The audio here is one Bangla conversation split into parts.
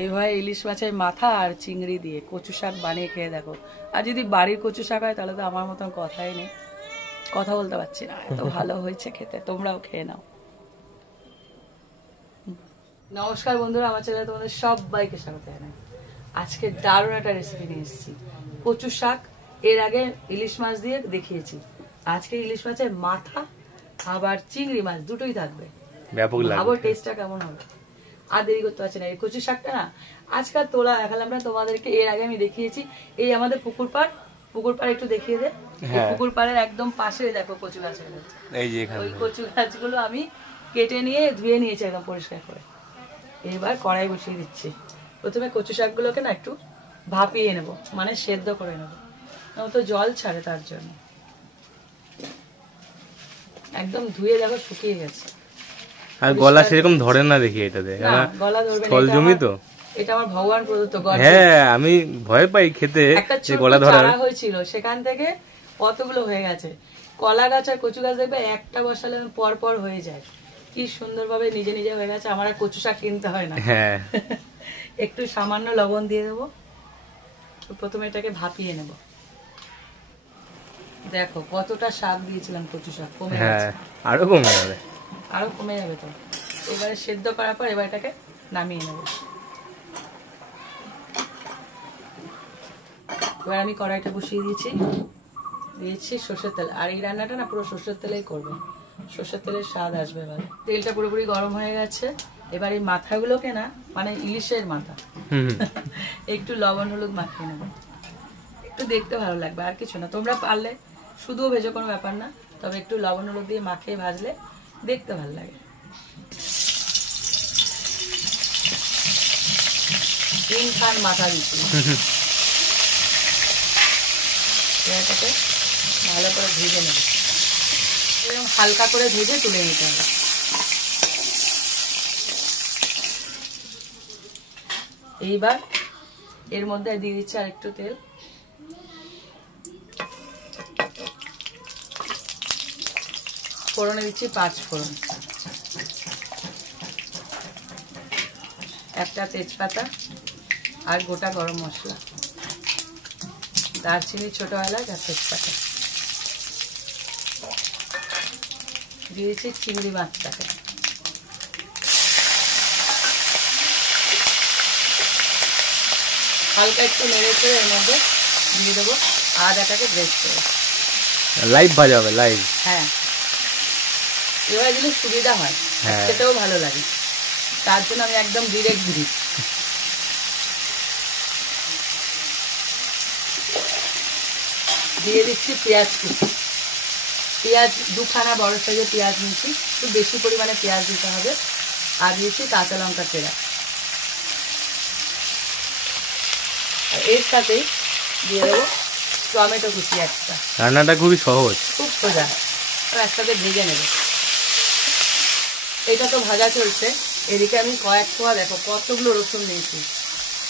এভাবে ইলিশ মাছের মাথা আর চিংড়ি দিয়ে কচু শাক বানিয়ে খেয়ে দেখো। আর যদি বাড়ির কচু শাক হয় তাহলে তো আমার মতন কথাই নেই, কথা বলতে পারছি না, এত ভালো হয়েছে খেতে। তোমরাও খেয়ে নাও। নমস্কার বন্ধুরা, আমার চ্যানেলে তোমাদের সবাইকে স্বাগত জানাই। আজকে দারুণ একটা রেসিপি নিয়ে এসেছি, কচু শাক। এর আগে ইলিশ মাছ দিয়ে দেখিয়েছি, আজকে ইলিশ মাছের মাথা আবার চিংড়ি মাছ দুটোই থাকবে। ভাবো টেস্টটা কেমন হবে। আর দেরি করতে পারছি না। এই কচু শাকটা না আজকাল তোলা দেখালাম না তোমাদেরকে, এর আগে আমি দেখিয়েছি। এই আমাদের পুকুর পাড় একটু দেখিয়ে দে। পুকুর পাড়ের একদম পাশে দেখো কচু গাছ হয়ে গেছে। ওই কচু গাছগুলো আমি কেটে নিয়ে ধুয়ে নিয়েছি একদম পরিষ্কার করে। এবার কড়াই বসিয়ে দিচ্ছি। প্রথমে কচু শাকগুলোকে না একটু ভাপিয়ে নেব, মানে সেদ্ধ করে নেবো, তো জল ছাড়ে, তার জন্য একদম ধুয়ে দেখো শুকিয়ে গেছে। আর গলা সেরকম ধরে না দেখি এটাতে, গলা ধরবে ফল জমি তো, এটা আমার ভগবান প্রদত্ত। হ্যাঁ আমি ভয় পাই খেতে, যে গলা ধরা হয়েছিল সেখান থেকে কতগুলো হয়ে গেছে। কলা গাছ আর কচু গাছ দেখবে একটা বসালে পর পর হয়ে যায়, কি সুন্দরভাবে নিজে নিজে হয়ে গেছে। আমার আর কচু শাক কিনতে হয় না। হ্যাঁ, একটু সামান্য লবণ দিয়ে দেবো। প্রথমে এটাকে ভাপিয়ে নেব। দেখো কতটা শাক দিয়েছিলাম, কচু শাক কমে গেছে, আরো কমে যাবে, আরো কমে যাবে। তো এবারে সেদ্ধ করার পর এবার এটাকে নামিয়ে নেব। এবার আমি কড়াইটা বসিয়ে দিয়েছি সর্ষের তেল। আর এই রান্নাটা না পুরো সর্ষের তেলেই করবে, সর্ষের তেলের স্বাদ আসবে ভালো। তেলটা পুরোপুরি গরম হয়ে গেছে। এবার এই মাথাগুলোকে না, মানে ইলিশের মাথা, একটু লবণ হলুদ মাখিয়ে নেবো, একটু দেখতে ভালো লাগবে, আর কিছু না। তোমরা পারলে শুধুও ভেজো, কোনো ব্যাপার না, তবে একটু লবণ হলুদ দিয়ে মাখিয়ে ভাজলে দেখতে ভালো লাগে। 3 খান মাথা দিচ্ছি, এটাকে ভালো করে ভেজে নেব। এরকম হালকা করে ভেজে তুলে নিতে হবে। এইবার এর মধ্যে দিয়ে দিচ্ছি আর একটু তেল। ফোড়নে দিচ্ছি 5 ফোড়ন, একটা তেজপাতা আর গোটা গরম মশলা, দারচিনি, ছোট এলাচ আর তেজপাতা। দিয়েছি চিংড়ি মাছটাকে, হালকা একটু নেড়ে করে এর মধ্যে দিয়ে দেবো আদাটাকে ব্রেস্ট করে। লাইভ ভাজা হবে, লাইভ। হ্যাঁ, এবার দিলে সুবিধা হয়, খেতেও ভালো লাগে, তার জন্য আমি একদম ডিরেক্ট দিই। দিয়ে দিচ্ছি পেঁয়াজ কুচি। পেঁয়াজ 2 খানা বড় সাইজের পেঁয়াজ নিয়েছি, একটু বেশি পরিমাণে পেঁয়াজ দিতে হবে। আর দিয়েছি কাঁচা লঙ্কা চেরা। এর সাথে দিয়ে দেবো টমেটো কুচি একটা। রান্নাটা খুবই সহজ, খুব সোজা, একসাথে ভেজে নেবে। এটা তো ভাজা চলছে, এদিকে আমি কয়েক কোয়া দেখো কতগুলো রসুন নিয়েছি,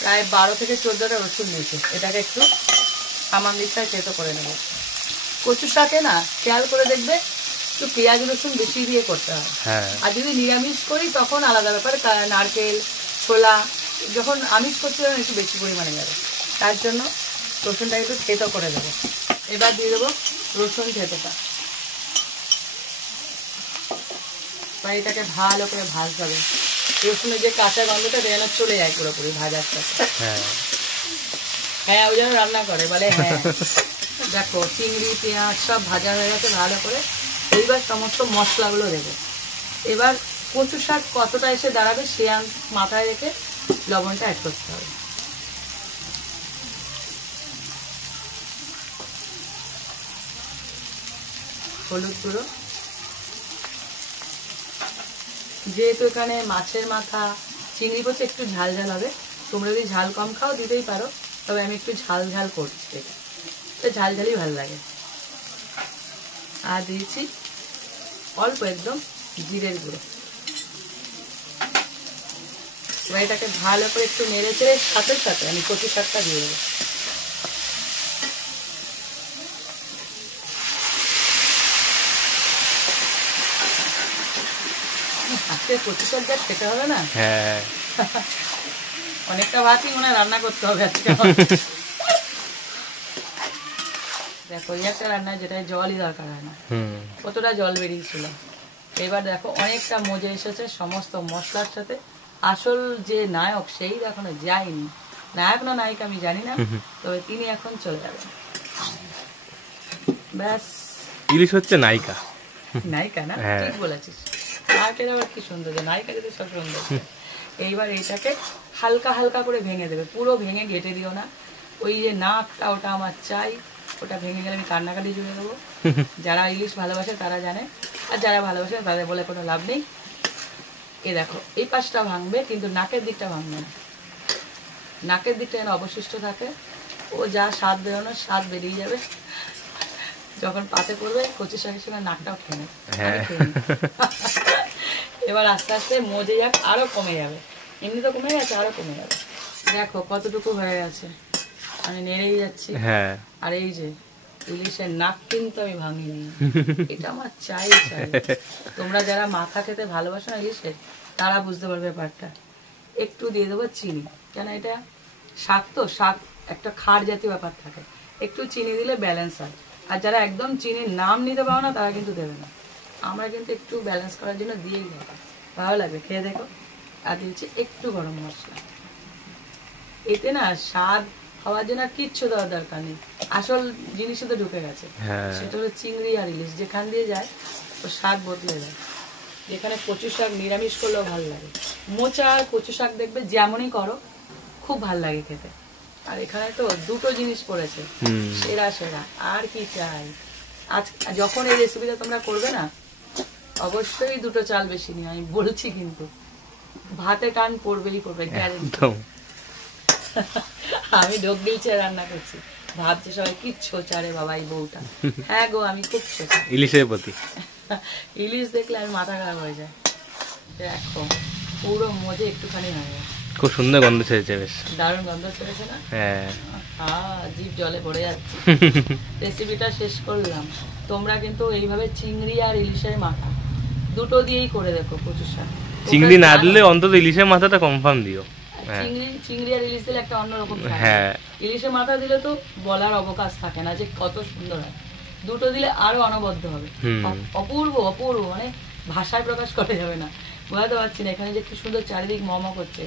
প্রায় 12 থেকে 14টা রসুন নিয়েছি। এটাকে একটু সামান্য দিকটায় থেতো করে নেব। কচু শাকে না খেয়াল করে দেখবে একটু পেঁয়াজ রসুন বেশি দিয়ে করতে হয়, আর যদি নিরামিষ করি তখন আলাদা ব্যাপার। নারকেল, ছোলা, যখন আমিষ করতে যাবে একটু বেশি পরিমাণে যাবে, তার জন্য রসুনটাকে একটু থেতো করে দেবো। এবার দিয়ে দেবো রসুন থেতোটা। এটাকে ভালো করে ভাজতে হবে। রসুনের যে কাঁচা গন্ধটা যেন চলে যায় পুরোপুরি ভাজার সাথে। হ্যাঁ, ওই জন্য রান্না করে বলে। হ্যাঁ, দেখো চিংড়ি পেঁয়াজ সব ভাজা হয়ে গেছে ভালো করে। এইবার সমস্ত মশলাগুলো দেবো। এবার কচু শাক কতটা এসে দাঁড়াবে সে মাথায় রেখে লবণটা অ্যাড করতে হবে। হলুদ গুঁড়ো, যেহেতু এখানে মাছের মাথা চিংড়ি করছে একটু ঝাল ঝাল হবে, তোমরা যদি ঝাল কম খাও দিতেই পারো, তবে আমি একটু ঝাল ঝাল করছি, এটা ঝাল ঝালই ভালো লাগে। আর দিয়েছি অল্প একদম জিরের গুঁড়ো। এবার এটাকে ভালো করে একটু নেড়ে চেড়ে সাথে সাথে আমি কচু শাকটা দিয়ে দেবো। আজকে কচু শাক যা খেতে হবে না। অনেকটা ভাতই মনে হয় রান্না করতে হবে আজকে আমার। দেখো এই একটা রান্না যেটায় জলই দরকার হয় না, কতটা জল বেরিয়েছিল। এবার দেখো অনেকটা মজে এসেছে সমস্ত মশলার সাথে। আসল যে নায়ক সেই এখনো যায়নি, নায়ক না নায়িকা আমি জানি না, তবে তিনি এখন চলে যাবেন। ব্যাস। ইলিশ হচ্ছে নায়িকা। নায়িকা না, ঠিক বলেছিস। নায়কের আবার কি সুন্দর, নায়িকা যদি সব সুন্দর। এইবার এইটাকে হালকা হালকা করে ভেঙে দেবে, পুরো ভেঙে ঘেটে দিও না। ওই যে নাকটা ওটা আমার চাই, ওটা ভেঙে গেলে আমি কান্নাকাটি জুড়ে দেবো। যারা ইলিশ ভালোবাসে তারা জানে, আর যারা ভালোবাসে তাদের বলে কোনো লাভ নেই। এ দেখো এই পাশটা ভাঙবে, কিন্তু নাকের দিকটা ভাঙবে না। নাকের দিকটা যেন অবশিষ্ট থাকে, ও যা স্বাদ বেরোনোর স্বাদ বেরিয়ে যাবে। যখন পাতে পড়বে কচি শাকের সঙ্গে নাকটাও খেয়ে নেবে। এবার আস্তে আস্তে মজে যাক, আরো কমে যাবে। এমনি তো কমে গেছে, আরো কমে যাবে। দেখো কতটুকু হয়ে গেছে, আমি নেড়েই যাচ্ছি। আর এই যে ইলিশের নাক কিন্তু আমি ভাঙিনি, এটা আমার চাই চাই। তোমরা যারা মাথা খেতে ভালোবাসো না ইলিশের, তারা বুঝতে পারবে ব্যাপারটা। একটু দিয়ে দেবো চিনি, কেন এটা শাক তো, শাক একটা খার জাতীয় ব্যাপার থাকে, একটু চিনি দিলে ব্যালেন্স হয়। আর যারা একদম চিনির নাম নিতে পারো না তারা কিন্তু দেবে না। আমরা কিন্তু একটু ব্যালেন্স করার জন্য দিয়েই দেবো, ভালো লাগবে খেয়ে দেখো। আর দিয়েছি একটু গরম মশলা। এতে না স্বাদ হওয়ার জন্য আর কিচ্ছু দেওয়ার দরকার নেই, আসল জিনিসই তো ঢুকে গেছে। সেটা হলো চিংড়ি আর ইলিশ, যেখান দিয়ে যায় ও স্বাদ বদলে যায়। যেখানে কচু শাক নিরামিষ করলেও ভালো লাগে, মোচা আর কচু শাক দেখবে যেমনই করো খুব ভালো লাগে খেতে। আর এখানে তো দুটো জিনিস পড়েছে, সেরা সেরা, আর কি চাই। আজ যখন এই রেসিপিটা তোমরা করবে না, অবশ্যই দুটো চাল বেশি নিও, আমি বলছি। কিন্তু ভাতে টান পড়বেই পড়বে, গ্যারেন্টি। আমি ঢোক দিয়েছি রান্না করছি, ভাবছি সবাই কি ছোচা রে বাবা এই বউটা। হ্যাঁ গো, আমি খুব ছোচা ইলিশের প্রতি। ইলিশ দেখলে আমি মাথা খারাপ হয়ে যায়। দেখো পুরো মজে একটুখানি হয়ে গেছে, খুব সুন্দর গন্ধ ছেড়েছে, বেশ দারুণ গন্ধ ছেড়েছে না? জিভ জলে পড়ে যাচ্ছে। রেসিপিটা শেষ করলাম। তোমরা কিন্তু এইভাবে চিংড়ি আর ইলিশের মাথা দুটো দিয়েই করে দেখো কচু শাক। চিংড়ি না দিলে অন্তত ইলিশের মাথাটা কনফার্ম দিও। চিংড়ি আর ইলিশ দিলে একটা অন্যরকম। ইলিশের মাথা দিলে তো বলার অবকাশ থাকে না যে কত সুন্দর হয়। দুটো দিলে আরো অনবদ্য হবে, অপূর্ব অপূর্ব, মানে ভাষায় প্রকাশ করা যাবে না, বোঝাতে পারছি না। এখানে যে কি সুন্দর চারিদিক মম করছে,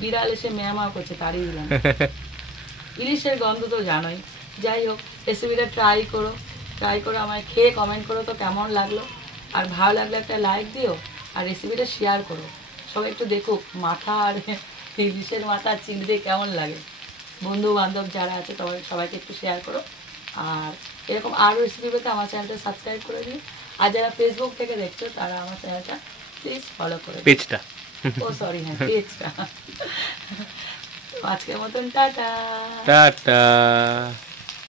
বিড়াল এসে ম্যামা করছে, তারই দিলাম। ইলিশের গন্ধ তো জানোই। যাই হোক, রেসিপিটা ট্রাই করো, আমায় খেয়ে কমেন্ট করো তো কেমন লাগলো। আর ভালো লাগলে একটা লাইক দিও, আর রেসিপিটা শেয়ার করো। সবাই একটু দেখুক মাথা আর ইলিশের মাথা চিংড়ি দিয়ে কেমন লাগে। বন্ধু বান্ধব যারা আছে সবাইকে একটু শেয়ার করো। আর এরকম আরও রেসিপি পেতে আমার চ্যানেলটা সাবস্ক্রাইব করে দিও। আর যারা ফেসবুক থেকে দেখছো তারা আমার চ্যানেলটা প্লিজ ফলো করে পেজটা, পেজটা। আজকের মতন টাটা টাটা।